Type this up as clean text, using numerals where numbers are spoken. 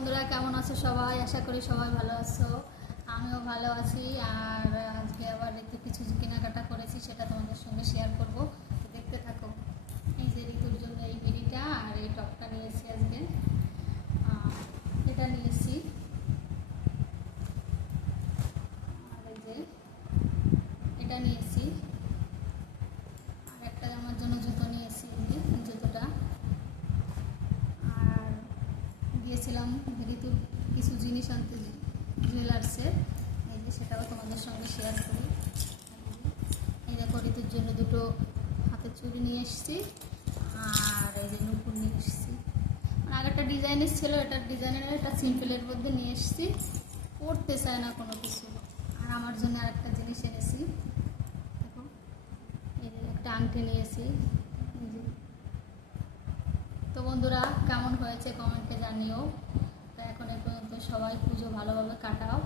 বন্ধুরা কেমন আছো সবাই? আশা করি সবাই ভালো আছো। আমিও ভালো আছি। আর আজকে আবার একটু কিছু কেনাকাটা করেছি, সেটা তোমাদের সঙ্গে শেয়ার করব। দেখতে থাকো। এই যে ঋতুর জন্য এই বিড়িটা আর এই টপটা নিয়েছি আজকে। এটা নিয়েছি। আর এই যে এটা নিয়েছি। আর একটা আমার জন্য জুতো নিয়েছি, এই জুতোটা। আর গিয়েছিলাম ঋতুর কিছু জিনিস আনতে জুয়েলার্সের, এই যে সেটাও তোমাদের সঙ্গে শেয়ার করি। এই দেখো, ঋতুর জন্য দুটো হাতের চুড়ি নিয়ে এসেছি। আর এই যে নুপুর নিয়ে এসেছি। আর একটা ডিজাইনের ছিল, এটার ডিজাইনের একটা সিম্পলের মধ্যে নিয়ে এসেছি। পড়তে চায় না কোনো কিছু। আর আমার জন্য আর একটা জিনিস এনেছি, দেখো, এই যে একটা আংটি নিয়েছি। তো বন্ধুরা কেমন হয়েছে কমেন্টে জানিও। তো এখন এ পর্যন্ত সবাই পুজো ভালোভাবে কাটাও।